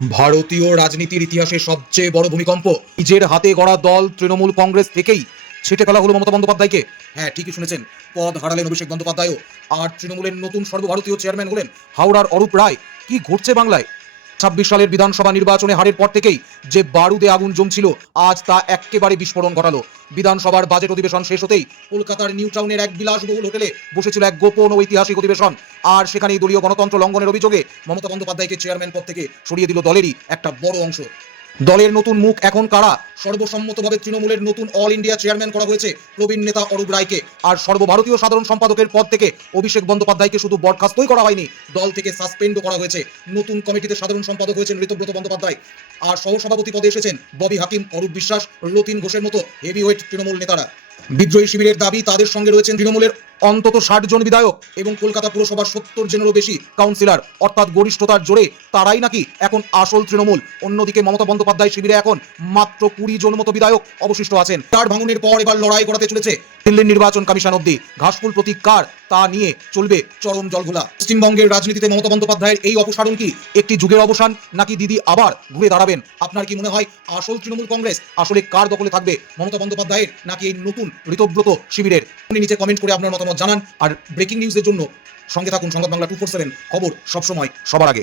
ভারতীয় রাজনীতির ইতিহাসে সবচেয়ে বড় ভূমিকম্প। নিজের হাতে গড়া দল তৃণমূল কংগ্রেস থেকেই ছেঁটে ফেলা হলো মমতা বন্দ্যোপাধ্যায়কে। হ্যাঁ, ঠিকই শুনেছেন, পদ হারালেন অভিষেক বন্দ্যোপাধ্যায়ও। আর তৃণমূলের নতুন সর্বভারতীয় চেয়ারম্যান হলেন হাওড়ার অরূপ রায়। কি ঘটছে বাংলায়? ২৬ সালের বিধানসভা নির্বাচনে হারের পর থেকেই যে বারুদে আগুন জমছিল, আজ তা এক্কেবারে বিস্ফোরণ ঘটালো। বিধানসভার বাজেট অধিবেশন শেষ হতেই কলকাতার নিউ টাউনের এক বিলাসবহুল হোটেলে বসেছিল এক গোপন ও ঐতিহাসিক অধিবেশন। আর সেখানেই দলীয় গণতন্ত্র লঙ্ঘনের অভিযোগে মমতা বন্দ্যোপাধ্যায়কে চেয়ারম্যান পদ থেকে সরিয়ে দিল দলেরই একটা বড় অংশ। দলের নতুন মুখ এখন কারা? সর্বসম্মতভাবে তৃণমূলের নতুন অল ইন্ডিয়া চেয়ারম্যান করা হয়েছে প্রবীণ নেতা অরূপ রায়কে। আর সর্বভারতীয় সাধারণ সম্পাদকের পদ থেকে অভিষেক বন্দ্যোপাধ্যায়কে শুধু বরখাস্তই করা হয়নি, দল থেকে সাসপেন্ডও করা হয়েছে। নতুন কমিটিতে সাধারণ সম্পাদক হয়েছেন ঋতব্রত বন্দ্যোপাধ্যায়। আর সহসভাপতি পদে এসেছেন ববি হাকিম, অরূপ বিশ্বাস, রতিন ঘোষের মতো হেভিওয়েট তৃণমূল নেতারা। বিদ্রোহী শিবিরের দাবি, তাদের সঙ্গে রয়েছেন তৃণমূলের অন্তত ৬০ জন বিধায়ক এবং কলকাতা পুরসভার ৭০ জনেরও বেশি কাউন্সিলর। অর্থাৎ গরিষ্ঠতার জোরে তারাই নাকি এখন আসল তৃণমূল। অন্যদিকে মমতা বন্দ্যোপাধ্যায় শিবিরে এখন মাত্র ২০ জন মতো বিধায়ক অবশিষ্ট আছেন। তার ভাঙনের পর এবার লড়াই করাতে চলেছে দিল্লির নির্বাচন কমিশন অবধি। ঘাসফুল প্রতীক কার, তা নিয়ে চলবে চরম জলঘোলা। পশ্চিমবঙ্গের রাজনীতিতে মমতা বন্দ্যোপাধ্যায়ের এই অপসারণ কি একটি যুগের অবসান, নাকি দিদি আবার ঘুরে দাঁড়াবেন? আপনার কি মনে হয় আসল তৃণমূল কংগ্রেস আসলে কার দখলে থাকবে, মমতা বন্দ্যোপাধ্যায়ের নাকি এই নতুন ঋতব্রত শিবিরের? আপনি নিচে কমেন্ট করে আপনার মতামত জানান। আর ব্রেকিং নিউজের জন্য সঙ্গে থাকুন সংবাদ বাংলা 247, খবর সবসময় সবার আগে।